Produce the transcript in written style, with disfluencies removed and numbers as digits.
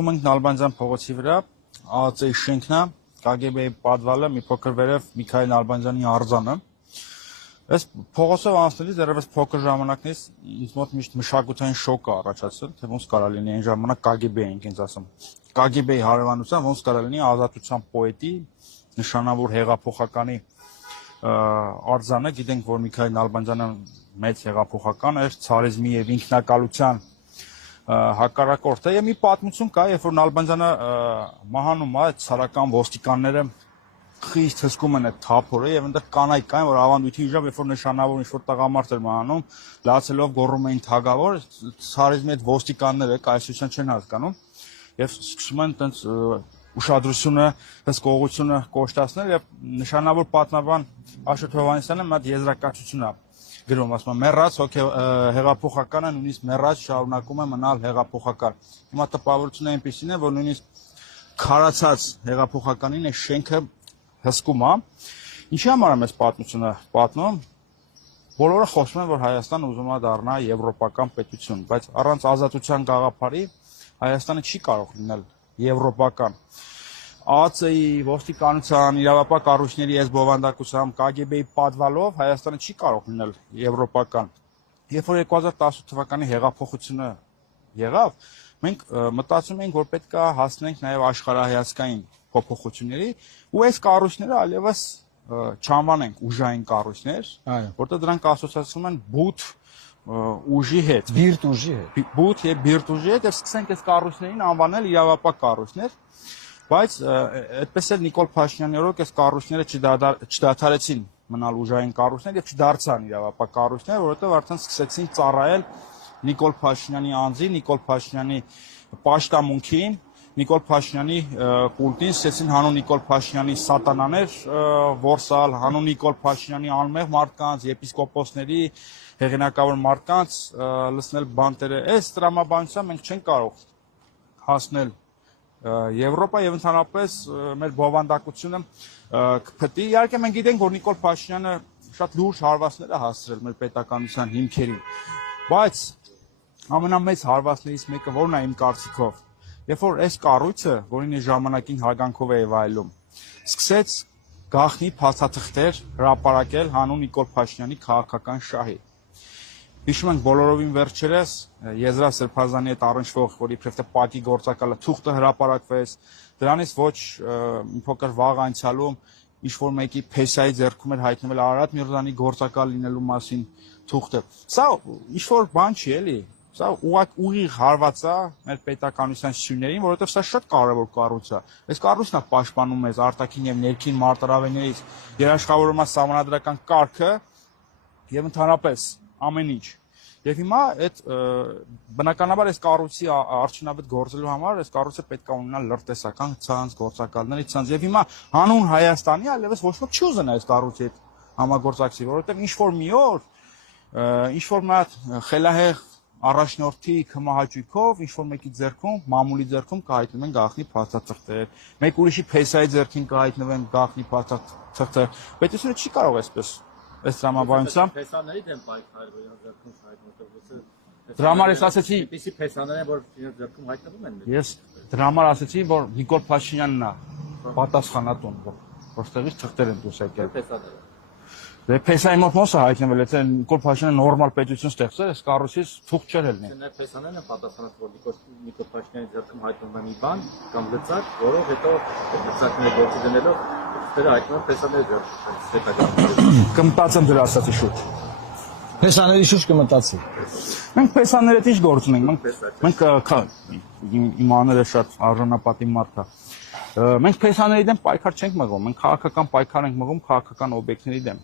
գտնվում ենք Նալբանդյան փողոցի վրա, ԱԱԾ-ի շենքն է, KGB-ի պատվալը, մի փոքր վերև Միքայել Նալբանդյանի արձանը։ Այս փողոցով անցնելիս դեռևս փոքր ժամանակից ինձ մոտ միշտ մշակութային շոկ է առաջացել, թե ոնց կարա լինի այն ժամանակ KGB էինք ինձ ասում։ KGB-ի հարևանությամբ ոնց կարա լինի ազատության պոետի, նշանավոր հեղափոխականի արձանը, գիտենք, որ Միքայել Նալբանդյանը մեծ հեղափոխական էր, ցարիզմի եւ ինքնակալության հակառակորդ է, եւ մի պատմություն կա, երբ որ Նալբանդյանը մահանում է, ցարական ոստիկանները խիստ հսկում են այդ թափորը եւ այնտեղ կանայք կային, որ ավանդույթի ուժով, երբ որ նշանավոր ինչ-որ տղամարդ էր մահանում, լացելով գոռում էին թագավոր, ցարիզմի այդ ոստիկանները կայսրության չեն հասկանում եւ սկսում են այտենց ուշադրությունը, հսկողությունը կոշտացնել եւ նշանավոր պատմաբան Աշոտ Հովհաննիսյանը մի հատ եզրակացություն է գրում, ասում է մեռած հեղափոխականը նույնիսկ մեռած շարունակում է մնալ հեղափոխական։ Հիմա տպավորությունը այնպեսին է, որ նույնիսկ քարացած հեղափոխականին է շենքը հսկում է։ Ինչի համար եմ այս պատմությունը պատմում։ Բոլորը խոսում են, որ Հայաստանը ուզում է դառնա եվրոպական պետություն, բայց առանց ազատության գաղափարի Հայաստանը չի կարող լինել եվրոպական։ ԱԱԾ-ի, ոստիկանության, իրավապահ կառույցների այս բովանդակությամբ, KGB-ի պատվալով Հայաստանը չի կարող լինել եվրոպական։ Երբ որ 2018 թվականի հեղափոխությունը եղավ, մենք մտածում էինք, որ պետք է հասնենք նաև աշխարհայացքային փոփոխությունների, ու այս կառույցները այլևս չանվանենք ուժային կառույցներ, որտեղ դրանք ասոցացվում են բութ ուժի հետ, բիրտ ուժի հետ, բութ եւ բիրտ ուժի հետ, եւ սկսենք այս կառույցներին անվանել իրավապահ կառույցներ, բայց այդպես էլ Նիկոլ Փաշինյանի օրոք այս կառույցները չդադարեցին մնալ ուժային կառույցներ եւ չդարձան իրավապահ կառույցներ, որովհետեւ արդեն սկսեցին ծառայել Նիկոլ Փաշինյանի անձին, Նիկոլ Փաշինյանի պաշտամունքին, Նիկոլ Փաշինյանի կուլտին, սկսեցին հանուն Նիկոլ Փաշինյանի սատանաներ որսալ, հանուն Նիկոլ Փաշինյանի անմեղ մարդկանց, եպիսկոպոսների, հեղինակավոր մարդկանց լցնել բանտերը։ Այս տրամաբանությամբ մենք չենք կարող հասնել Եվրոպա եւ ընդհանրապես մեր բովանդակությունը կփտի։ Իհարկե մենք գիտենք, որ Նիկոլ Փաշինյանը շատ լուրջ հարվածներ է հասցրել մեր պետականության հիմքերին, բայց ամենամեծ հարվածներից մեկը որն է իմ կարծիքով, երբ որ այս կառույցը, որին այս ժամանակին հարգանքով է վայելում, սկսեց գաղտնի փաստաթղթեր հրապարակել հանուն Նիկոլ Փաշինյանի քաղաքական շահի։ Հիշում ենք բոլորովին վերջերս Եզրափ Սրբազանի հետ առնչվող, որ իբրև թե ՊԱԿ-ի գործակալը թուղթը հրապարակվեց, դրանից ոչ մի փոքր վաղ անցյալում ինչ-որ մեկի փեսայի ձեռքում էր հայտնվել Արարատ Միրզյանի գործակալ լինելու մասին թուղթը։ Սա ինչ-որ բան չի, էլի։ Սա ուղիղ հարված է մեր պետականության սյուներին, որովհետև սա շատ կարևոր կառույց է։ Այս կառույցն է պաշտպանում մեզ արտաքին եւ ներքին մարտահրավերներից, երաշխավորում է սահմանադրական կարգը եւ ընդհանրապես ամեն ինչ։ Եվ հիմա այդ բնականաբար այս կառույցի արդյունավետ գործելու համար այս կառույցը պետք է ունենա լրտեսական ցանց, գործակալների ցանց։ Եւ հիմա հանուն Հայաստանի այլևս ոչ ոք չի ուզենա այս կառույցի հետ համագործակցի, որովհետեւ ինչ-որ մի օր, ինչ-որ մի հատ խելահեղ առաջնորդի կմահաճույքով ինչ-որ մեկի ձեռքում, մամուլի ձեռքում կհայտնվեն գաղտնի փաստաթղթեր, մեկ ուրիշի փեսայի ձեռքին կհայտնվեն գաղտնի փաստաթղթեր։ Պետությունը չի կարող այսպես այս տրամաբանությամբ։ Փեսաների դեմ պայքարել, որ ձեռքում հայտնվող։ Դրա համար ես ասացի, Ինչի փեսաները, որ իրենց ձեռքում հայտնվում են։ Ես դրա համար ասացի, որ Նիկոլ Փաշինյանն է պատասխանատուն, որտեղից թղթեր են դուրս եկել։ Փեսաները։ Դե փեսայի մոտ ոնց է հայտնվել, եթե Նիկոլ Փաշինյանը նորմալ պետություն ստեղծել, այս կառույցից թուղթ չէր ելնի։ Նա փեսաներն են պատասխանատու, որ Նիկոլ Փաշինյանի ձեռքում հայտնվում է մի բան կամ լծակ, որով հետո լծակները գործի դնելով դերը հայտնվում փեսաների ձեռքում։ Կմտածեմ դրա ասացի շուտ։ Փեսաների շուտ կմտածի։ Մենք փեսաների հետ ինչ գործ ունենք։ Մենք իմ աները շատ արժանապատիվ մարդ է։ Մենք փեսաների դեմ պայքար չենք մղում, մենք քաղաքական պայքար ենք մղում քաղաքական օբյեկտների դեմ։